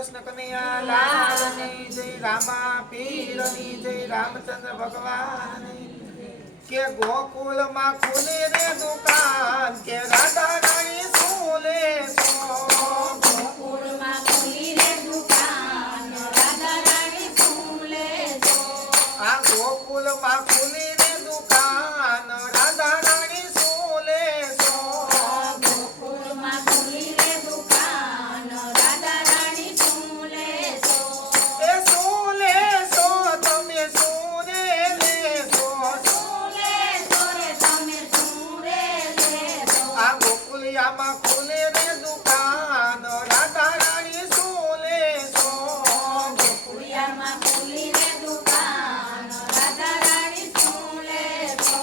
કૃષ્ણ કનૈયા લાલની જય રામા પીરની જય રામચંદ્ર ભગવાનની કે ગોકુળમાં ખુલે રે દુકાન કે રાધા રાણી સુલે સો ગોકુળમાં ખુલી રે દુકાન રાધા રાણી સુલે સો આ ગોકુળમાં ખુલી રે દુકાન રાધા રાણી સુલે સો ગોકુળમાં ખુલી રે દુકાન રાધા રાણી સુલે સો એ સુલે સો તમે સુરે લેશો સુલે સો રે તમે સુરે લેશો આ ગોકુળિયામાં ખુલે રે દુકાન રાધા રાણી સુલે સો ગોકુળિયામાં ખુલી રે દુકાન રાધા રાણી સુલે સો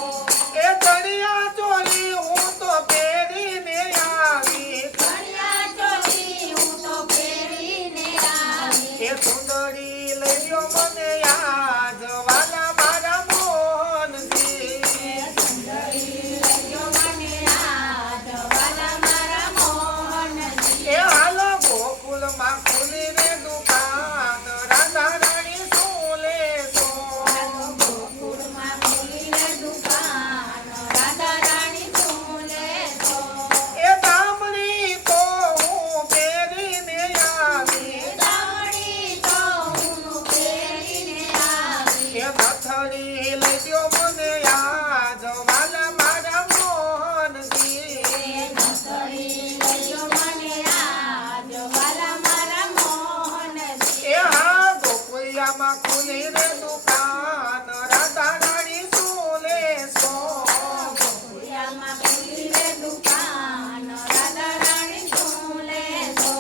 એ દરિયા ચોરી હું તો પહેરીને આવી કન્યા ચોલી હું તો પહેરીને આવી એ સુંદરી લઈ લ્યો મને યાદ વાલા મારા મોહનજી સુંદરી લઈયો મને યાદ વાલા મારા મોહનજી એ હાલો ગોકુળમાં ખુલી રે દુકાન રાધા રાણી સુલે સો ગોકુળમાં ખુલી રે દુકાન રાધા રાણી સુલે સો એ દામડી તો હું પહેરીને આવી દામડી તો હું પહેરીને આવી એ મથડી લઈ દ્યો મને યાદ વાલા મારા મોહનજી નસરી લઈયો મને યાદ વાલા મારા મોહનજી એ હા ગોકુળિયામાં ખુલી રે દુકાન રાધા રાણી સુલે સો ગોકુળિયામાં ખુલી રે દુકાન રાધા રાણી સુલે સો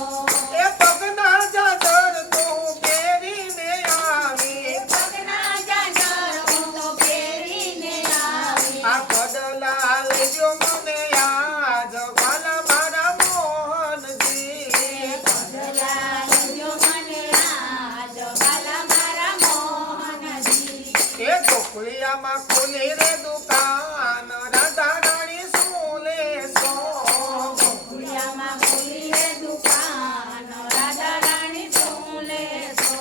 એ પગના જાજર તો હું પહેરીને આવી પગના જાજર હું તો પહેરીને આવી આ કડલા લઈ દ્યો મને યાદ વાલા મારા મોહનજી કડલા લઈયો મને યાદ વાલા મારા મોહનજી એ ગોકુળિયામાં ખુલી રે દુકાન રાધા રાણી સુલે સો ગોકુળિયામાં ખુલી રે દુકાન રાધા રાણી સુલે સો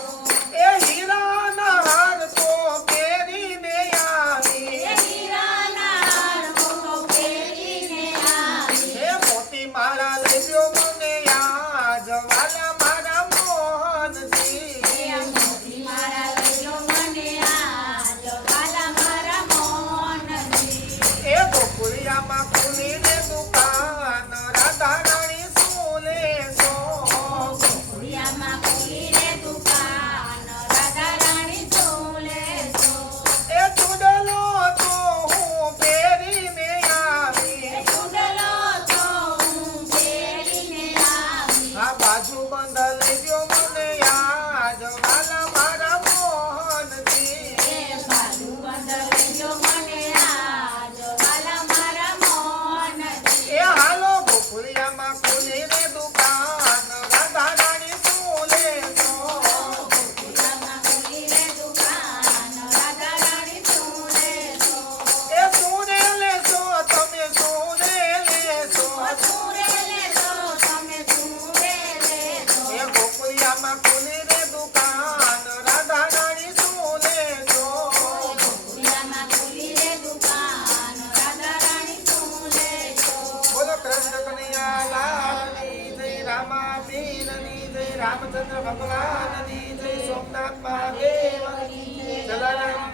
એ હીરાના હાર તો પહેરીને આવી એ હીરાના હાર હું તો પહેરીને આવી એ મોતી માળા લઈ દ્યો મને યાદ વાલા મારા મોહનજી એ મોતી માળા લઈયો મને યાદ વાલા મારા મોહનજી એ ગોકુળિયામાં ખુલી રે દુકાન રાધા રાણી સુલે સો ગોકુળિયામાં ખુલી રે દુકાન રાધા રાણી સુલે સો એ ચૂડલો તો હું પહેરીને આવી ચૂડલો તો હું પહેરીને આવી આ બાજુ બંધ લઈ દ્યો મને યાદ વાલા મારા મોહનજી એ બાજુબંધ લઈયો મને યાદ વાલા મારા મોહનજી એ હાલો ગોકુળિયામાં ખુલી રે દુકાન રાધા રાણી સુલે સો ગોકુળિયામાં ખુલી રે દુકાન રાધા રાણી સુલે સો એ સુને લેશો તમે સુને લેશો સુરે લેશો તમે સુરે લેશો એ ગોકુળિયામાં ખુલી રે દુકાન રાધા રાણી સુલે સો ગોકુળિયામાં ખુલી રે દુકાન રાધા રાણી સુલે સો બોલો કૃષ્ણ કનૈયા લાલની જય રામા પીરની જય રામચંદ્ર ભગવાનની જય સોમનાથ મહાદેવની જલારામ